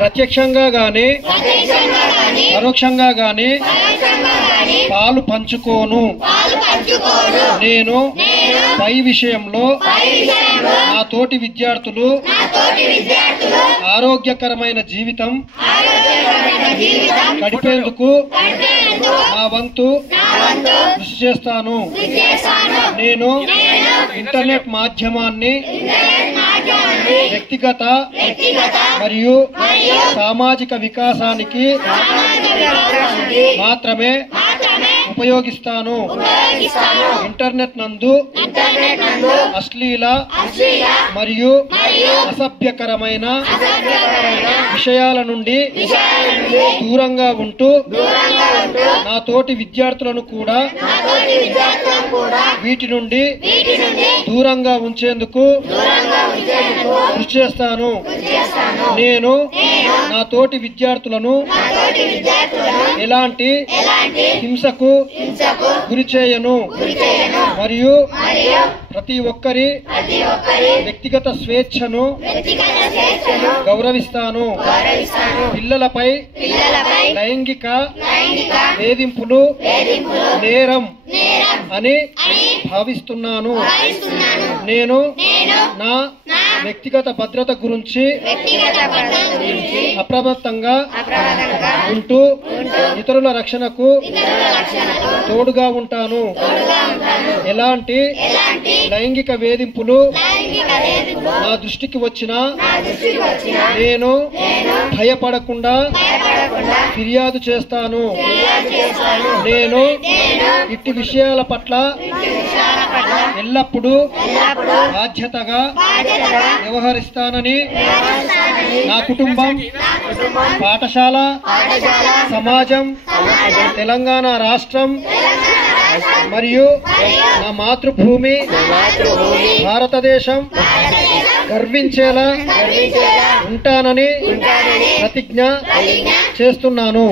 ప్రత్యక్షంగా గాని పరోక్షంగా గాని పాలు పంచుకోను. నేను పై విషయంలో నా తోటి విద్యార్థులు ఆరోగ్యకరమైన జీవితం గడిపేందుకు నా వంతు కృషి చేస్తాను. నేను ఇంటర్నెట్ మాధ్యమాన్ని వ్యక్తిగత మరియు సామాజిక వికాసానికి మాత్రమే ఉపయోగిస్తాను. ఇంటర్నెట్ నందు అశ్లీల మరియు అసభ్యకరమైన విషయాల నుండి దూరంగా ఉంటూ నా తోటి విద్యార్థులను కూడా వీటి నుండి దూరంగా ఉంచేందుకు కృషి చేస్తాను. నేను నా తోటి విద్యార్థులను ఎలాంటి హింసకు గురి చేయను మరియు ప్రతి ఒక్కరి వ్యక్తిగత స్వేచ్ఛను గౌరవిస్తాను. పిల్లలపై లైంగిక వేధింపులు నేరం అని భావిస్తున్నాను. నేను నా వ్యక్తిగత భద్రత గురించి అప్రమత్తంగా ఉంటూ ఇతరుల రక్షణకు తోడుగా ఉంటాను. ఎలాంటి లైంగిక వేధింపులు నా దృష్టికి వచ్చినా నేను భయపడకుండా ఫిర్యాదు చేస్తాను. నేను ఇట్టి విషయాల పట్ల ఎల్లప్పుడూ బాధ్యతగా వ్యవహరిస్తానని నా కుటుంబం, పాఠశాల, సమాజం, తెలంగాణ రాష్ట్రం మరియు నా మాతృభూమి భారతదేశం గర్వించేలా ఉంటానని ప్రతిజ్ఞ చేస్తున్నాను.